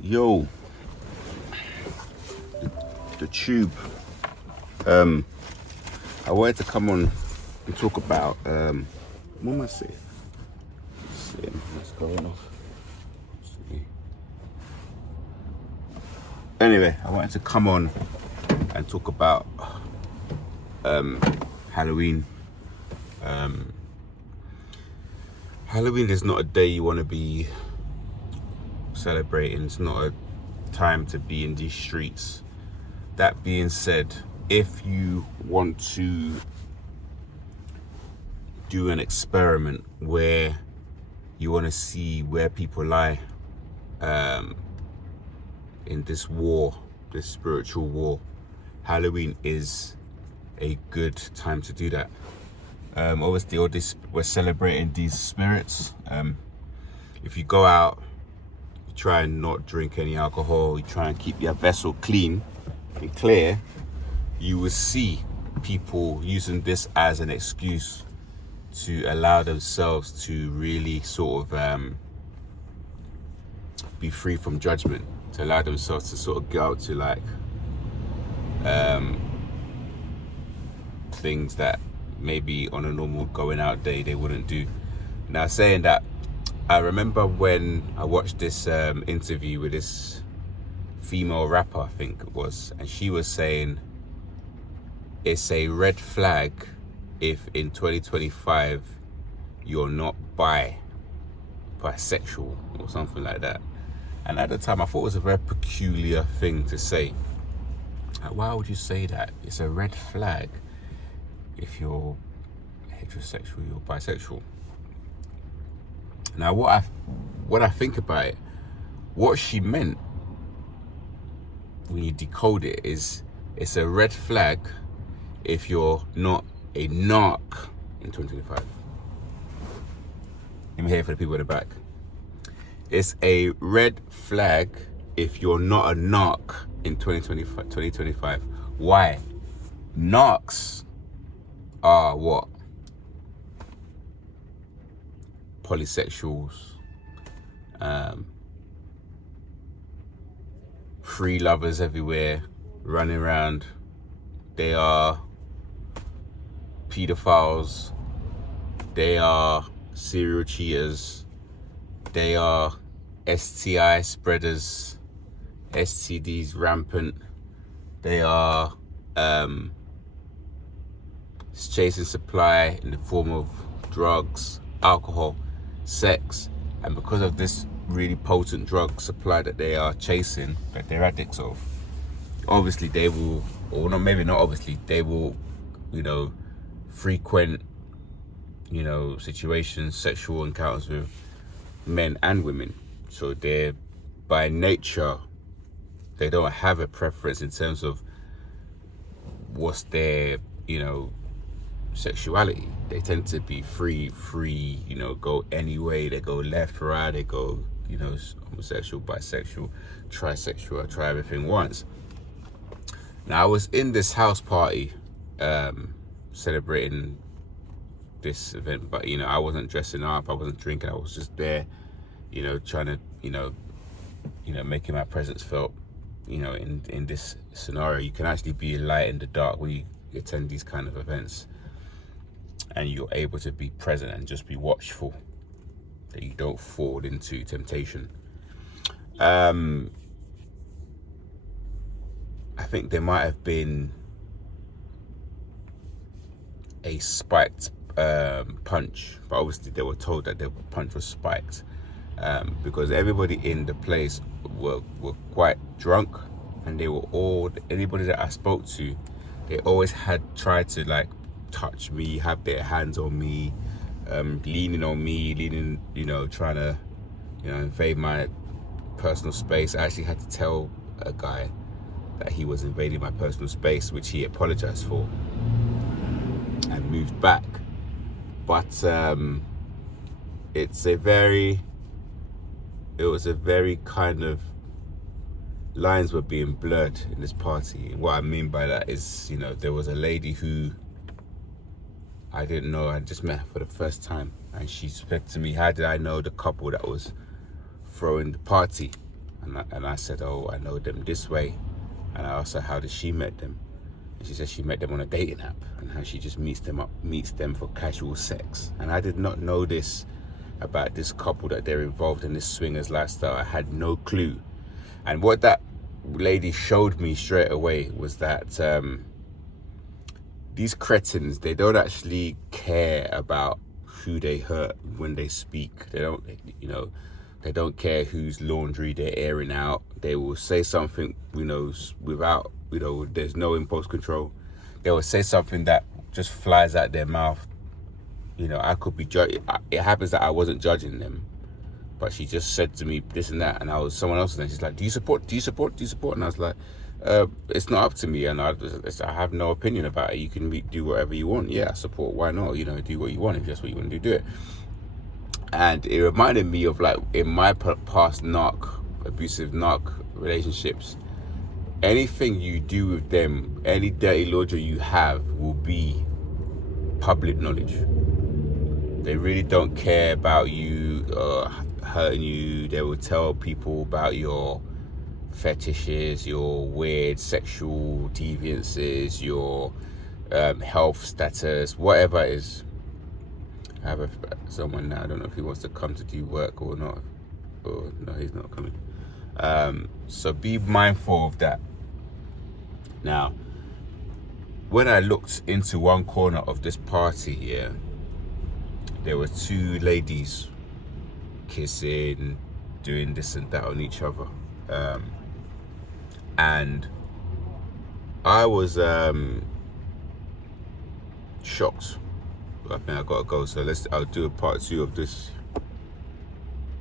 Yo, the tube. I wanted to come on and talk about what am I saying? What's going on? Anyway, I wanted to come on and talk about Halloween. Halloween is not a day you want to be celebrating. It's not a time to be in these streets. That being said, if you want to do an experiment where you want to see where people lie in this war, this spiritual war, Halloween is a good time to do that. Obviously, all this, we're celebrating these spirits. If you go out, you try and not drink any alcohol, you try and keep your vessel clean and clear, you will see people using this as an excuse to allow themselves to really sort of be free from judgment, to allow themselves to sort of get out to like things that maybe on a normal going out day they wouldn't do. Now, saying that, I remember when I watched this interview with this female rapper, I think it was, and she was saying it's a red flag if in 2025 you're not bisexual or something like that. And at the time I thought it was a very peculiar thing to say. Like, why would you say that? It's a red flag if you're heterosexual, you're bisexual. Now when I think about it, what she meant when you decode it is it's a red flag if you're not a narc in 2025. Let me hear it for the people in the back. It's a red flag if you're not a narc in 2025. Why? Narcs are what? Polysexuals, free lovers everywhere, running around. They are pedophiles, they are serial cheaters, they are STI spreaders, STDs rampant, they are chasing supply in the form of drugs, alcohol, sex, and because of this really potent drug supply that they are chasing, that they're addicts of, obviously they will, or not, maybe not obviously, they will, frequent, situations, sexual encounters with men and women. So they're, by nature, they don't have a preference in terms of what's their, sexuality. They tend to be free, go any way. They go left, right, they go, homosexual, bisexual, trisexual, try everything once. Now, I was in this house party celebrating this event, but I wasn't dressing up, I wasn't drinking, I was just there, trying to, making my presence felt, in this scenario. You can actually be a light in the dark when you attend these kind of events, and you're able to be present and just be watchful that you don't fall into temptation. I think there might have been a spiked punch, but obviously they were told that the punch was spiked because everybody in the place were quite drunk, and they were all, anybody that I spoke to, they always had tried to like touch me, have their hands on me, leaning, trying to invade my personal space. I actually had to tell a guy that he was invading my personal space, which he apologized for and moved back. But it was a very kind of, lines were being blurred in this party. What I mean by that is, there was a lady who I didn't know, I just met her for the first time, and she said to me, how did I know the couple that was throwing the party? And I said, oh, I know them this way. And I asked her, how did she met them? And she said she met them on a dating app, and how she just meets them for casual sex. And I did not know this about this couple, that they're involved in this swingers lifestyle. I had no clue. And what that lady showed me straight away was that these cretins, they don't actually care about who they hurt when they speak. They don't, they don't care whose laundry they're airing out. They will say something, without, there's no impulse control. They will say something that just flies out their mouth. I could be judging. It happens that I wasn't judging them, but she just said to me this and that, and I was someone else, and she's like, do you support? And I was like, it's not up to me, and I have no opinion about it. You can do whatever you want. Yeah, I support. Why not? Do what you want. If that's what you want to do it. And it reminded me of, like, in my past abusive narc relationships, anything you do with them, any dirty laundry you have, will be public knowledge. They really don't care about you hurting you. They will tell people about your fetishes, your weird sexual deviances, your health status, whatever it is. I have someone now, I don't know if he wants to come to do work or not. Oh, no, he's not coming. So be mindful of that. Now, when I looked into one corner of this party here, there were two ladies kissing, doing this and that on each other. And I was shocked. I think I gotta go, so I'll do a part 2 of this